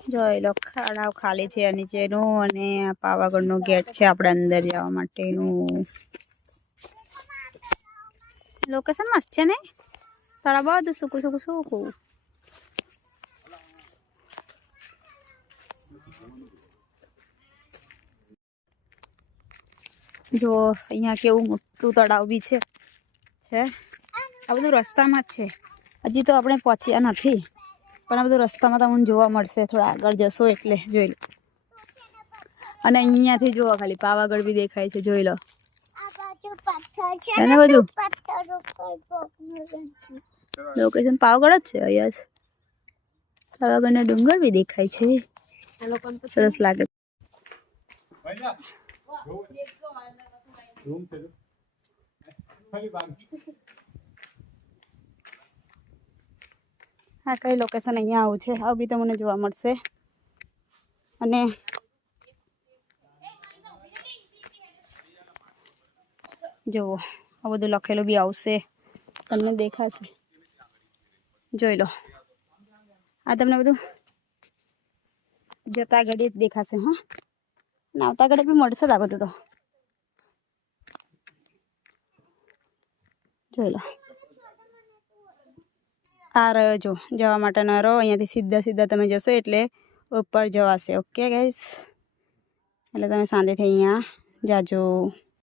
જોઈ લો ખાડાઓ ખાલી છે નીચેનું અને આ પાવાગઢનો ગેટ છે આપણે અંદર જવા માટેનું. લોકેશન મસ્ત છે ને, તારા બધું સૂકું સૂકું સૂકું. જો અહીંયા કેવું મોટું તળાવ બી છે. આ બધું રસ્તામાં જ છે, હજી તો આપણે પહોંચ્યા નથી, પણ આ બધું રસ્તામાં તમને જોવા મળશે. થોડા આગળ જશો એટલે જોઈ લો. અને અહીંયાથી જુઓ ખાલી પાવાગઢ બી દેખાય છે, જોઈ લો. એને બધું લોકેશન પાવાગઢ જ છે. અહીંયા પાવાગઢના ડુંગર બી દેખાય છે, સરસ લાગે. હા, કઈ લોકેશન અહીંયા આવું છે આ બી તમને જોવા મળશે. અને જુઓ આ બધું લખેલું બી આવશે, તમને દેખાશે. જોઈ લો, આ તમને બધું જતા ઘડી જ દેખાશે. હા, અને આવતા ઘડી બી મળશે આ બધું તો. જોઈ લો, આ રહ્યો જો જવા માટેનો રહો. અહીંયાથી સીધા સીધા તમે જશો એટલે ઉપર જવાશે. ઓકે ગાઈસ, એટલે તમે શાંતિથી અહીંયા જાજો.